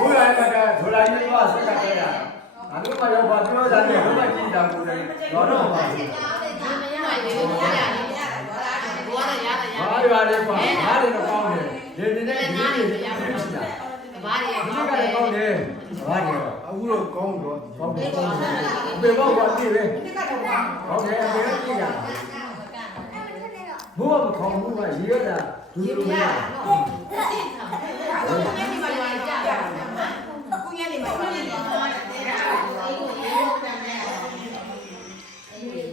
ဘူးလိုက်မှာဒိုလာကြီးတော့ဆက်တာခဲ့ရအတို့မှရောက်ပါပြောတာနဲ့ဘုမကြည့်တာကိုလည်းတော့တော့ပါဘူးဘာတွေပါလဲကွာဘာတွေတော့ကောင်းတယ်ဒီနေ့ဒီနေ့ဘာတွေဒီကလည်းကောင်းတယ်ဘာတွေအခုတော့ကောင်းတော့ကောင်းတယ်ဘယ်ဘောကကြည့်လဲဟုတ်တယ်ဘယ်ကြည့်ရဘိုးကခေါင်းဘူးကရေရတာဒူးဒူးရ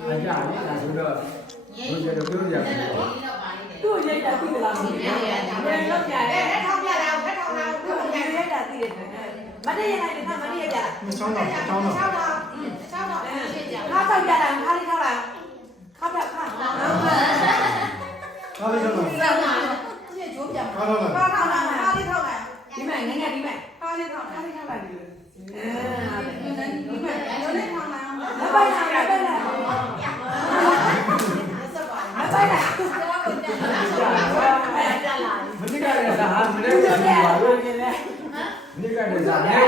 အကြလေးလာဆိုတော့ဘုရားတို့ပြောကြတယ်သူ့ရိတ်တာသိလားဘယ်လောက်ပြရဲလက်ထောက်ပြတာလက်ထောက်တာသူ့ရိတ်တာသိတယ်မတည့်ရနိုင်တယ်မတည့်ရကြ6တော့6တော့6တော့ခါထောက်ပြတာခါလေးထောက်လားခါပြခါခါလေးတော့ပြည့်ကျိုးပြခါထောက်လားခါထောက်လားခါလေးထောက်လားဒီမဲ့ငငယ်ဒီမဲ့ခါလေးထောက်ခါလေးထောက်လိုက်ပြီဒီမဲ့ရိုးလေးထောက်လားမပိုက်နိုင်ဘူးမပိုက်နိုင်မနိကလည်းသာဟာမနေ့ကပါလို့နေလဲမနိကလည်းသာနေတယ်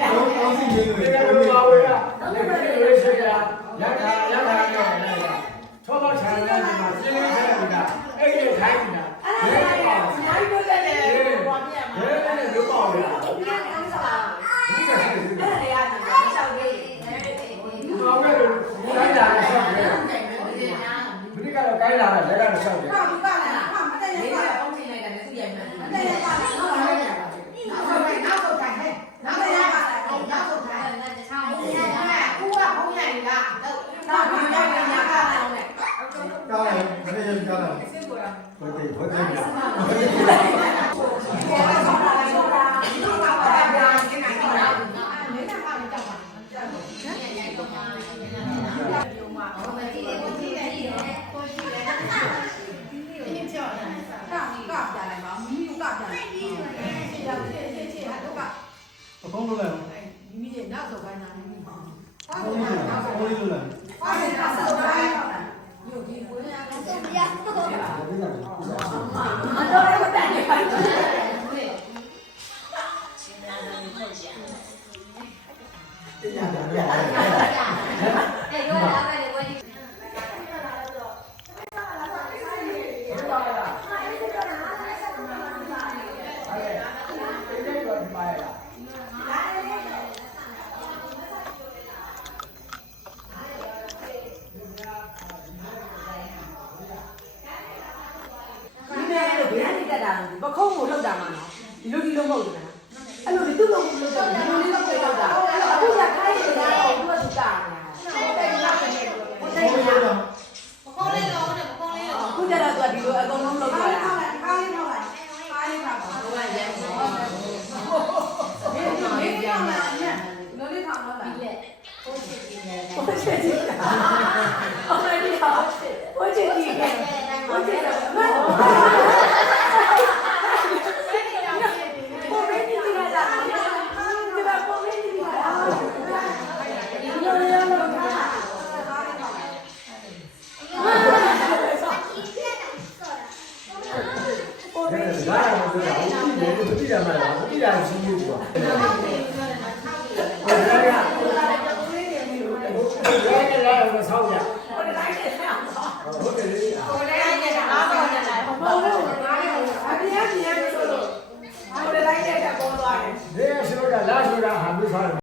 ကောင်းစီရေးလို့လည်းပါဝေးတာလည်းပြေးရှိကြရခါနဲ့ထောတော့ချာတယ်ဒီမှာရှင်းရှင်းချတာအဲ့ဒီထိုင်းနေတာအဲ့ဒါလည်းအများကြီးပြောတယ်ဘာပြရမှာလဲလည်းရုပ်ပါဝေးတာဒီကနေ့အဲ့ဒါအဲ့ဒါလည်းရတယ်မလျှောက်သေးဘူးဘာပဲလို့ကိုင်းလာတယ်ဆောက်တယ်မနိကတော့ကိုင်းလာတယ်လည်းကတော့ဆောက်တယ်ဟာဘူးကလည်းဟာမတည့်ရပါဘူးအောင်ချိန်လိုက်တာလည်းသူ့ရိုက်မှန်တယ်မတည့်ရပါဘူးနောက်ဆုံးထိုင်နောက်ဆုံးထိုင်ဟဲ့နောက်ဆုံးရပါလားနောက်ဆုံးထိုင်ဦးကဘုံရိုက်လားနောက်ပြီးရိုက်ရရပါလားနဲ့ကောင်းတယ်မနေ့ကကောင်းတယ်ဟုတ်တယ်ဟုတ်တယ်အကောင်းလို့လားမိရဲ့နောက်ဆုံးပိုင်းနာနေပြီဟုတ်လားဟုတ်လို့လားဟာဒီနောက်ဆုံးပိုင်းညို့ဒီကိုရအောင်ဆက်ပြမတော်ရမတန်နေပါဘူးပခုံးကိုလောက်တာမှာနော်ဒီလိုဒီလိုမဟုတ်ဘူးလားအဲ့လိုဒီသူ့လိုလောက်တာဒီလိုလေးလောက်လောက်တာအခုကခိုင်းနေတာတော့သူကသူတာနေတာဟုတ်တယ်ပခုံးလေးလောနဲ့ပခုံးလေးလောအခုကျတော့သူကဒီလိုအကုန်လုံးလောက်တာခါလေးထောက်လိုက်ခါလေးထောက်ပါဘုရားရဲဒီထောက်လာညလိုလေးထောက်တော့လားပိုးချစ်ကြီးနဲ့ပိုးချစ်ကြီးအော်ဒီဟာပိုးချစ်ကြီးနဲ့ပိုးချစ်